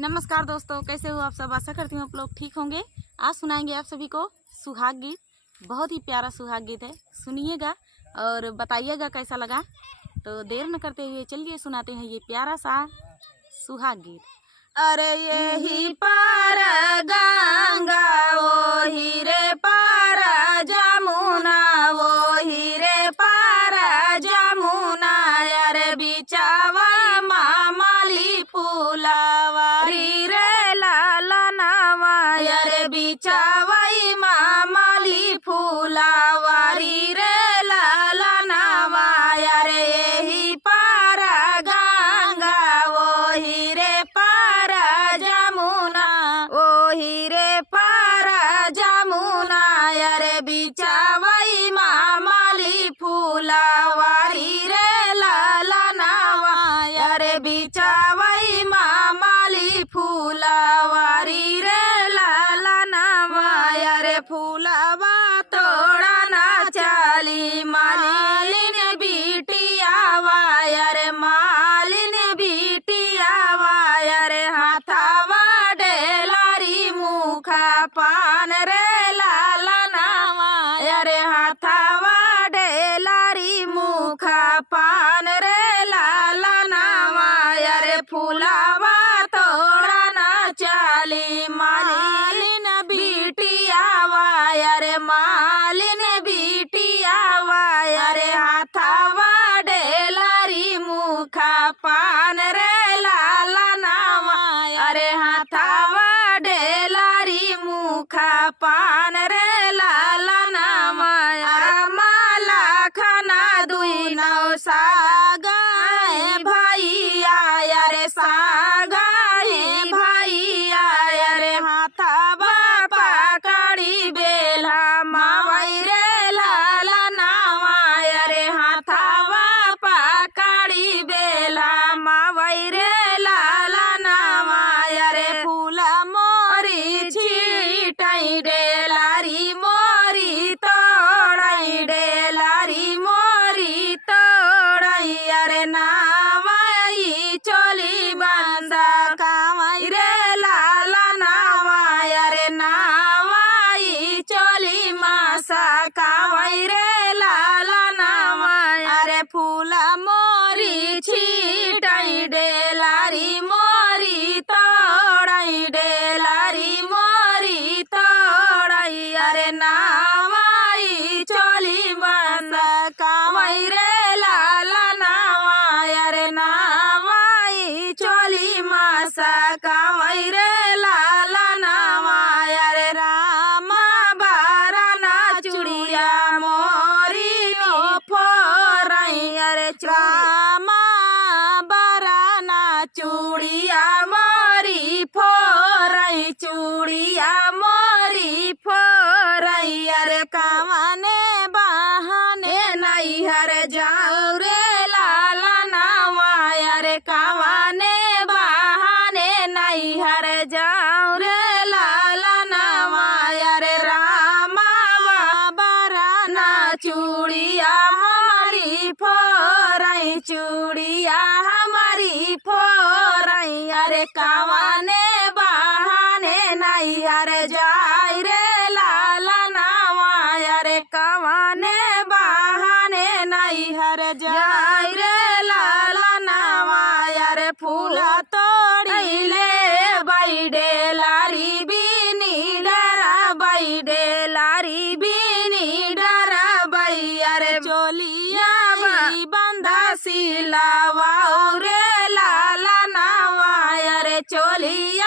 नमस्कार दोस्तों, कैसे हो आप सब। आशा करती हूँ आप लोग ठीक होंगे। आज सुनाएंगे आप सभी को सुहाग गीत। बहुत ही प्यारा सुहाग गीत है, सुनिएगा और बताइएगा कैसा लगा। तो देर न करते हुए चलिए सुनाते हैं ये प्यारा सा सुहाग गीत। अरे यही पार गंगा वो हीरे पार जमुना, वो हीरे पार जमुना, अरे बिचावा मामाली फूलावारी रे लालनावा, अरे बिचावाई मामाली फूलावारी रे लालनावा, अरे यही पार गंगा वो हीरे पार जमुना, वो हीरे पार जमुना, अरे बिचावाई मामाली फूलावारी रे लालनावा, अरे बिचावाई मामाली फूलावारी रे लालनावा, अरे फूलावा तोड़ा ना चाली मालिन बिटियावा, अरे मालिन बिटियावा, अरे हाथावा डेलारी मुखा पान रे लालनावा, अरे हाथावा डेलारी मुखा पान रे लालनावा, अरे फूलावा तोड़ा ना चाली मालिन बिटियावा, अरे मालिन बिटियावा, अरे हाथावा डेलारी मुखा पान रे लालनावा, अरे हाथावा डेलारी मुखा पान रे लालनावा, माला खाना दुई नौ सागाए भैया, अरे सागाए भैया, अरे हाथावा पकड़ी बेला मावई रे लालनावा, अरे हाथावा पकड़ी बेला मावई रे लालनावा, अरे फूला मोरी छीटाई डेलारी मोरी तोड़ाई डेलारी मोरी तोड़ाई, अरे नावाई चोली बंदा कावाई रे लालनावा, अरे नावाई चोली मासा कावाई रे लालनावा, अरे फूला मोरी छीटाई डेलारी मोरी तोड़ाई डेलारी मोरी तोड़ाई, अरे नावाई चोली बंदा कावाई रे लालनावा, अरे नावाई चोली मासा कावाई रे लालनावा, अरे रामा बाराना चूड़िया मोरी नो फोराई, अरे रामा बाराना चूड़िया मोरी फोराई, चूड़िया मोरी फोराई, अरे कावाने बहाने नहीं हर जाऊ रे लालनावा, अरे कावाने बहाने नहीं हर जाऊ रे लालनावा, अरे रामा बाराना चूड़िया हमारी फोराई, चूड़िया हमारी फोराई, अरे कावाने बहाने नहीं हर जाई रे लालनावा, अरे कावाने बहाने नहीं हर जाई रे लालनावा, अरे फूला तोड़ी ले बाई डेलारी बीनी डरा बाई डेलारी बीनी डरा बाई, अरे चोलिया बाई बंदा सिलावाओ रे लालनावा, अरे चोलिया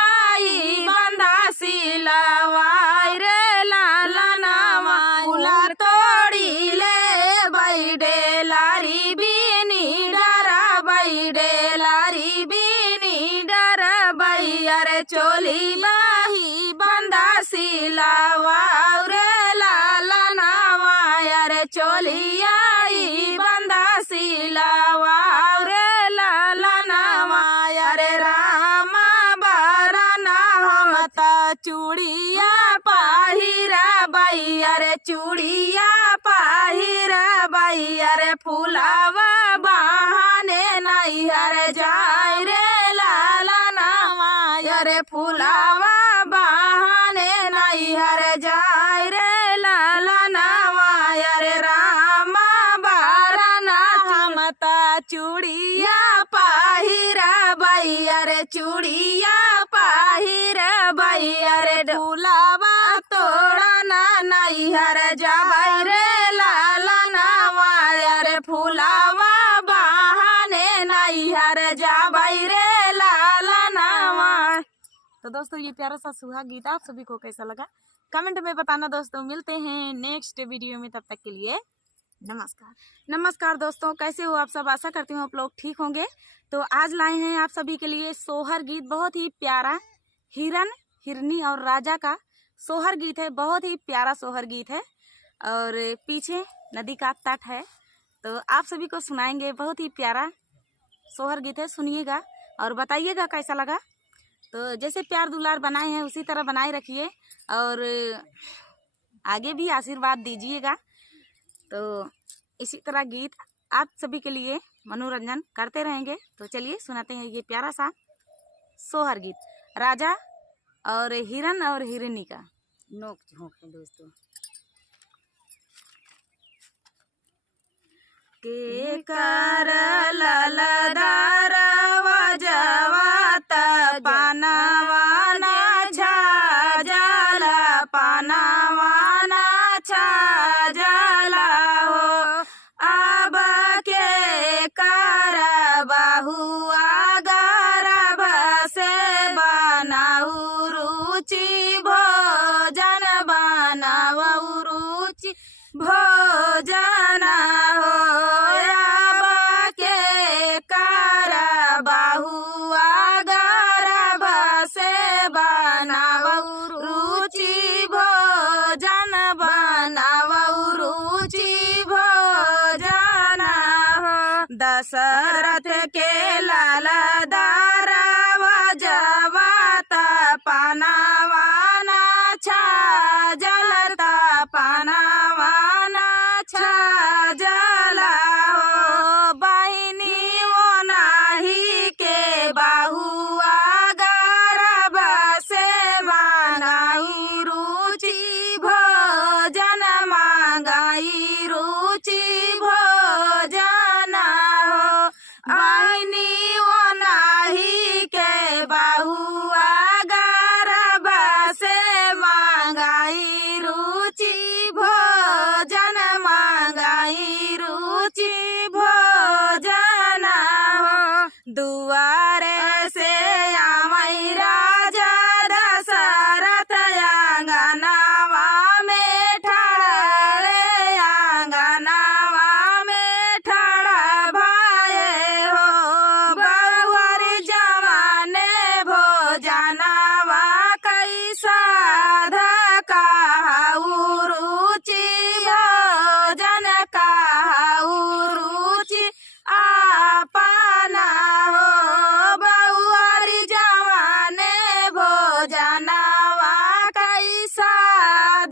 बंदा सिलावाई रे लालनावा, फूला तोड़ी ले बाई डेलारी बीनी डरा बाई डेलारी बीनी डरा बाई, अरे चोली बाही बंदा सिलावाओ रे लालनावा, अरे चोलिया बंदा सिलावाओ रे लालनावा, अरे रामा बाराना हमता चूड़िया पाहिरा बाई, अरे चूड़िया पाहिरा बाई, अरे फूलावा बहाने नहीं हर जाए रे लालनावा, अरे फुलावा बहाने नैहर जाय रे ललनवा अरे रामा बारना हमता चूड़िया पहिरबै अरे चूड़िया पहिरबै अरे फुलावा तोड़ना नैहर जाबै रे ललनवा अरे फुलावा बहाने नैहर जाबै रे ललनवा। तो दोस्तों ये प्यारा सा सुहाग गीत आप सभी को कैसा लगा कमेंट में बताना दोस्तों। मिलते हैं नेक्स्ट वीडियो में, तब तक के लिए नमस्कार दोस्तों, कैसे हो आप सब। आशा करती हूँ आप लोग ठीक होंगे। तो आज लाए हैं आप सभी के लिए सोहर गीत, बहुत ही प्यारा हिरन हिरनी और राजा का सोहर गीत है। बहुत ही प्यारा सोहर गीत है और पीछे नदी का तट है, तो आप सभी को सुनाएंगे। बहुत ही प्यारा सोहर गीत है, सुनिएगा और बताइएगा कैसा लगा। तो जैसे प्यार दुलार बनाए हैं उसी तरह बनाए रखिए और आगे भी आशीर्वाद दीजिएगा। तो इसी तरह गीत आप सभी के लिए मनोरंजन करते रहेंगे। तो चलिए सुनाते हैं ये प्यारा सा सोहर गीत राजा और हिरन और हिरनी का नोक झोंक है दोस्तों। के कर ललदार वजवत पानवाना छाजला पानवाना छाजला हो अब के कर बहुआ गर्भ से बनाऊ रुचि भोजन बनाऊ रुचि भोजन हो अब के कर बहुआ गर्भ से बनाऊ रुचि भोजन बनाऊ रुचि भोजन हो। दशरथ के ललदार वजवत पानवाना छाजलता पानवाना छाजला हो बहिनी वो नाही के बहुआ गर्भ से मांगाई रुचि भोजन मांगाई रुचि भोजन हो बहिनी वो नाही के बहुआ गर्भ से मांगाई रुचि भोजन मांगाई रुचि भोजन हो। दुआरे से आवै राजा दशरथ आंगनवा में ठाड़ रे आंगनवा में ठाड़ भाए हो बहुअर जवाने भोजनवा कैसा धकाऊ रुचि भोजन काऊ रुचि आपना हो बहुअर जवाने भोजनवा कैसा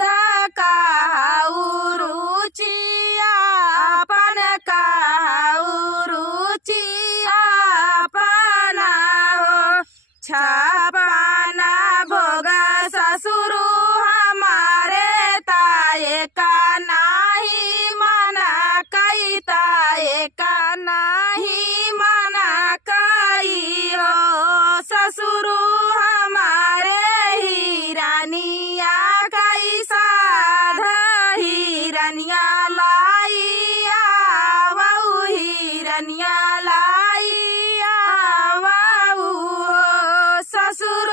धकाऊ रुचि आपन काऊ रुचि आपना हो। छापाना भोग ससुर हमारे ताये का नाही मना कई ताये का नाही मना कई हो ससुर हमारे हिरनिया कैसा हिरनिया लाई आवऊ हिरनिया लाई आवऊ ससुर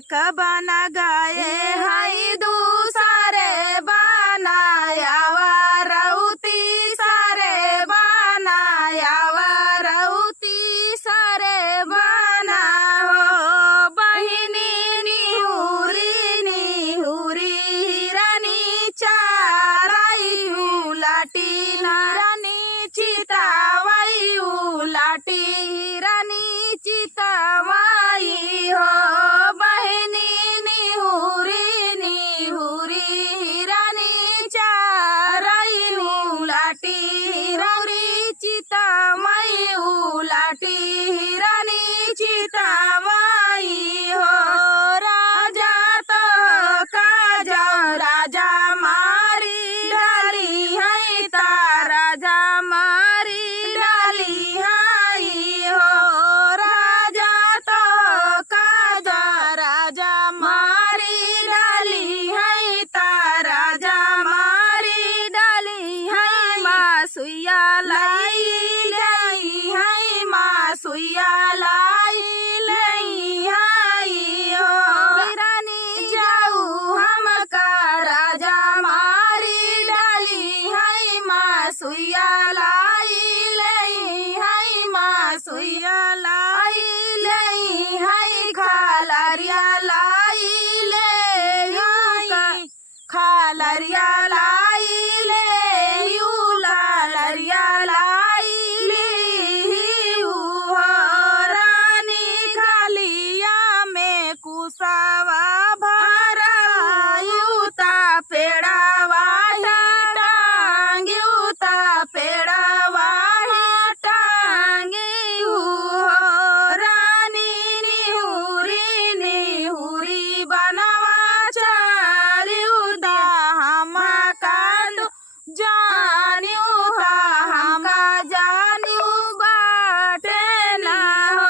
एक बना गए हई दूसरे बनाया रउती सारे बनाया रउती सारे बना हो बहिनी निहुरी निहुरी हिरनी चाराई उलाटी हिरनी चितावाई उलाटी हिरनी चितावाई हो बहिनी निहुरी निहुरी हिरनी चाराई उलाटी हिरनी चितावाई उलाटी हिरनी चितावाई हो राजा तो काजा राजा मारी डाली है ता राजा मारी डाली है हो राजा तो काजा राजा मारी डाली है ता राजा मारी डाली है मासुया लाई गई है मासुया लाई लई है हो रानी जाऊ हम का राजा मारी डाली है मासुया लाई लई है मासुया लाई लई है खालरिया लाई ले खालरिया लाई ले लालरिया लाई ले रानी खालिया में कुसावा भरायुता पेड़ावा टांग्युता पेड़ावा टांगी रानी निहुरी निहुरी बनवा चारियुता हम कांदू जानियो हमका जानियो बाटे ना हो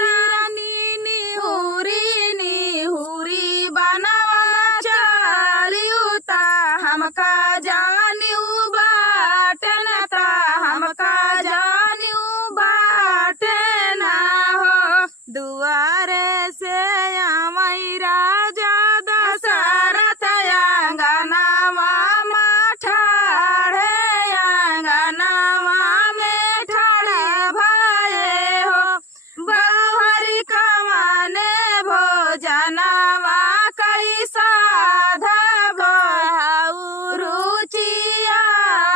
रानी निहुरी निहुरी बनवा चारियुता हमका जानियो बाटे ना ता हमका जानियो बाटे ना हो दुआरे से आमई राजा दशरथ अंगनावा ठाड़े अंगनावा में ठाड़े भाए हो बहुहरी कमाने भोजनवा कैसा धबहु रुचिया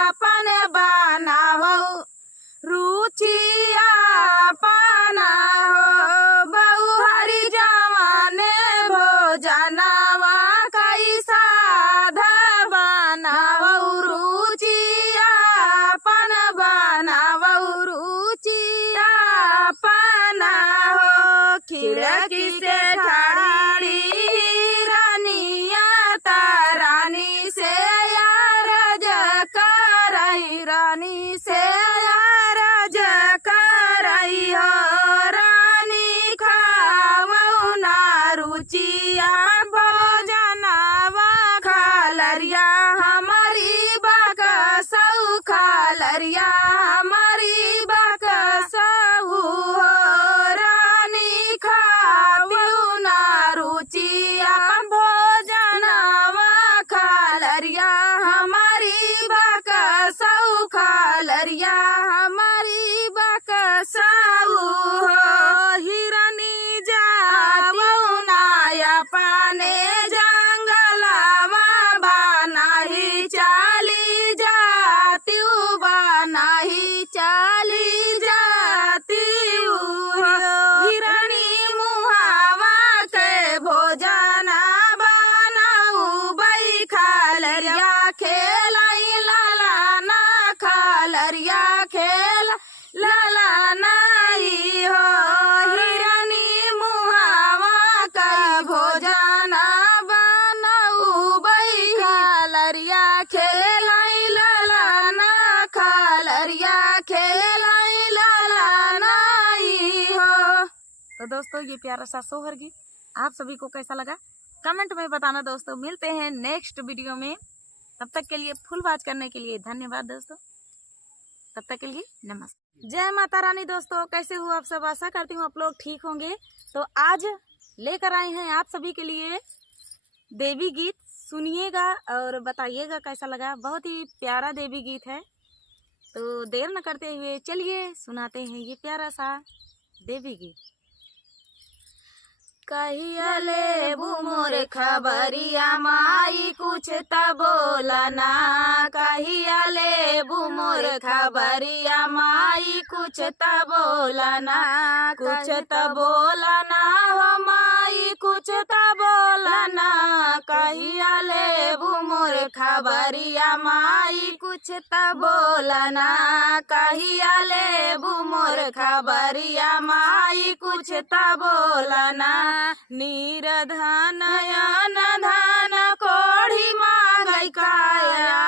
अपन बनावो रुचिया पाना हो बहुहरी जवाने भोजनवा कैसा बनावो रुचिया पन बनावो रुचिया पना हो खिड़की से ठाड़ी रानिया तारानी से यारज करई रानी से यारज करई हो रानी खावो ना रुचिया भोजनवा खालरिया हमारी बकसौ खालरिया हमारी बकसौ हो रानी खावो ना रुचिया भोजनवा खालरिया हमारी बकसौ खालरिया हमारी बकसौ हो हिरनी जावो नाया पाने जंगलवा बनाही चाली जाती बनाही चाली जाती हिरनी मुहावा के भोजन बनाऊ बई खालरिया खेलाई लाला ना खालरिया खेल लाला नाई हो हिरनी मुहावा का भोजन बनाऊ बई खालरिया खेलाई लाला ना खालरिया खेलाई लाला नाई हो। तो दोस्तों ये प्यारा सा सोहर गीत आप सभी को कैसा लगा कमेंट में बताना दोस्तों। मिलते हैं नेक्स्ट वीडियो में, तब तक के लिए फुल वॉच करने के लिए धन्यवाद दोस्तों। तब तक के लिए नमस्ते। जय माता रानी दोस्तों, कैसे हो आप सब? आशा करती हूँ आप लोग ठीक होंगे। तो आज लेकर आए हैं आप सभी के लिए देवी गीत। सुनिएगा और बताइएगा कैसा लगा। बहुत ही प्यारा देवी गीत है। तो देर न करते हुए चलिए सुनाते हैं ये प्यारा सा देवी गीत। कहिया लेबू मोर खबरिया माई कुछ त बोलना, कहिया लेबू मोर खबरिया माई कुछ त बोलना, कुछ त बोलना हो माई कुछ त बोलना, कहिया लेबू मोर खबरिया माई कुछ त बोलना, कहिया लेबू मोर खबरिया माई कुछ त बोलना। नीरधन यान धन कोढ़ी मांगई काया,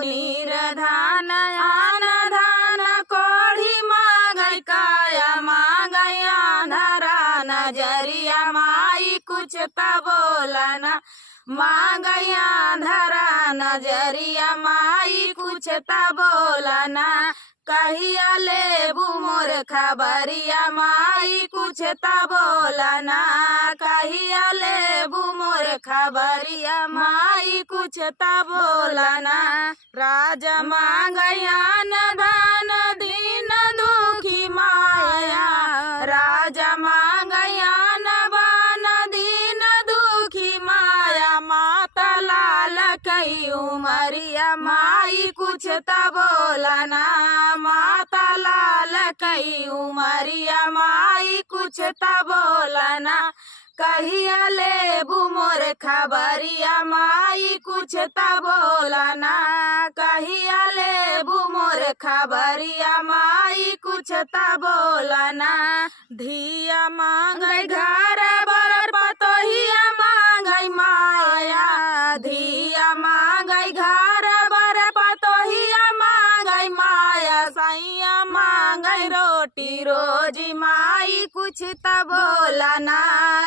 नीरधन यान धन कोढ़ी मांगई काया, मांगई आंधरा नजरिया माई कुछ त बोलना, मांगई आंधरा नजरिया माई कुछ त बोलना। कहिया लेबू मोर खबरिया माई कुछ त बोलना, कहिया लेबू मोर खबरिया माई कुछ त बोलना। राजा मांगयान धन दीन दुखी माया, राजा मांगयान बान दीन दुखी माया, माता लाल कई उमरिया माई कुछ त बोलना, माता लाल कई उमरिया माई कुछ त बोलना। कहिया लेबू मोर खबरिया माई कुछ त बोलना, कहिया लेबू मोर खबरिया माई कुछ त बोलना। धिया मांगई घर बर पतोहिया मांगई माया, धिया मांगई घर बर पतोहिया मांगई माया, सैया मांगई रोटी रोजी माई कुछ त बोलना,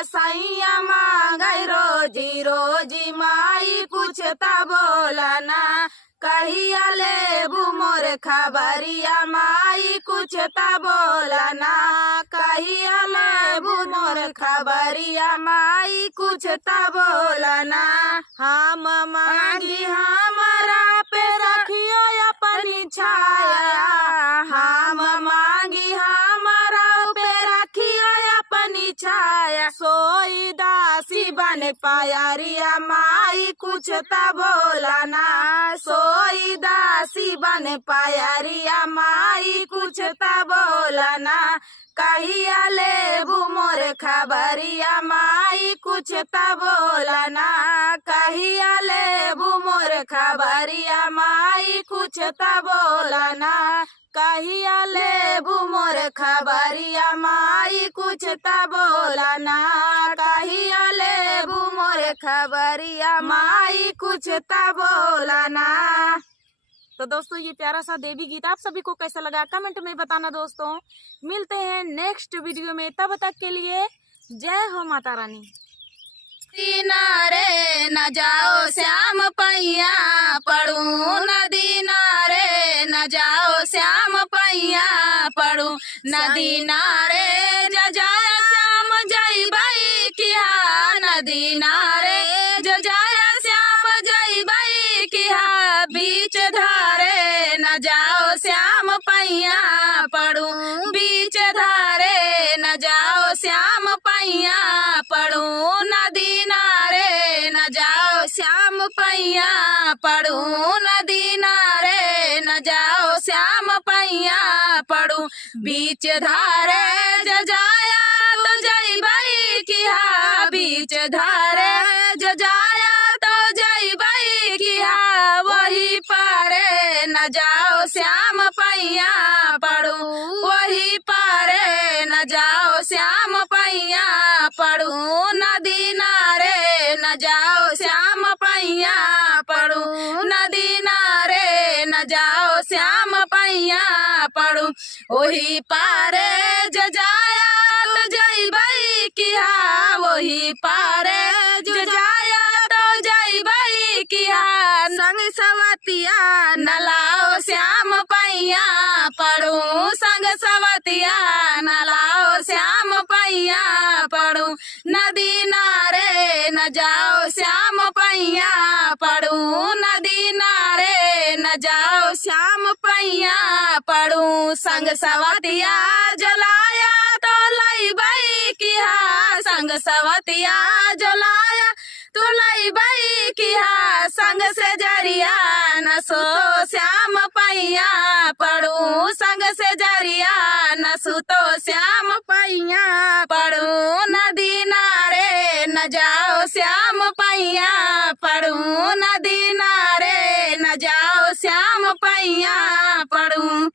सैया मांगई रोजी रोजी माई कुछ त बोलना। कहिया लेबू मोर खबरिया माई कुछ त बोलना, कहिया लेबू मोर खबरिया माई कुछ त बोलना। हम मांगी हमारा पे रखियो अपनी छाया, हम मांगी हमारा पे रखियो अपनी छाया, सोई दासी बन पायरिया माई कुछ त बोलना, सोई दासी बन पायरिया माई कुछ त बोलना। कहिया लेबू मोर खबरिया माई कुछ त बोलना, कहिया लेबू मोर खबरिया माई कुछ त बोलना, कहिया लेबू मोर खबरिया माई कुछ त बोलना, कहिया लेबू मोर खबरिया माई कुछ त बोलना। तो दोस्तों ये प्यारा सा देवी गीत आप सभी को कैसा लगा कमेंट में बताना दोस्तों। मिलते हैं नेक्स्ट वीडियो में, तब तक के लिए जय हो माता रानी। किनारे न जाओ श्याम पैया पड़ू, नदी नारे न जाओ श्याम पैया पड़ू, नदी नारे जा जाया श्याम जई बाई किया, नदी नारे जा जाया श्याम जई बाई किया, बीच धारे न जाओ श्याम पैया पड़ू, बीच धारे न जाओ श्याम पैया पड़ू, नदी नारे न जाओ श्याम पैया पड़ू, नदी नारे न जाओ श्याम पैया पड़ू, बीच धारे जा जाया तो जई बाई किया, बीच धारे जा जाया तो जई बाई किया, वही पारे न जाओ श्याम पैया पड़ू, वही पारे न जाओ श्याम पैया पड़ू, नदी नारे न जाओ श्याम पैया पड़ू, नदी नारे न जाओ श्याम पैया पड़ू, वही पारे जो जाया तो जई बाई किया, वही पारे जो जाया तो जई बाई किया, संग सवतिया न लाओ श्याम पैया पड़ू, संग सवतिया न लाओ श्याम पैया पड़ू नदी नारे न जाओ श्याम पैया पड़ू नदी नारे न जाओ श्याम पैया पड़ू संग सवतिया जलाया तो लईबई किहा संग सवतिया जलाया तो लईबई किहा संग से जरिया न सो श्याम पैया पड़ू संग से जरिया न सुतो श्याम पैया पड़ू नदी नारे न जाओ श्याम पैया पड़ू नदी नारे न जाओ श्याम पैया पड़ू।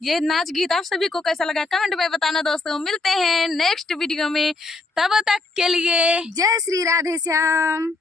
ये नाच गीत आप सभी को कैसा लगा कमेंट में बताना दोस्तों। मिलते हैं नेक्स्ट वीडियो में, तब तक के लिए जय श्री राधे श्याम।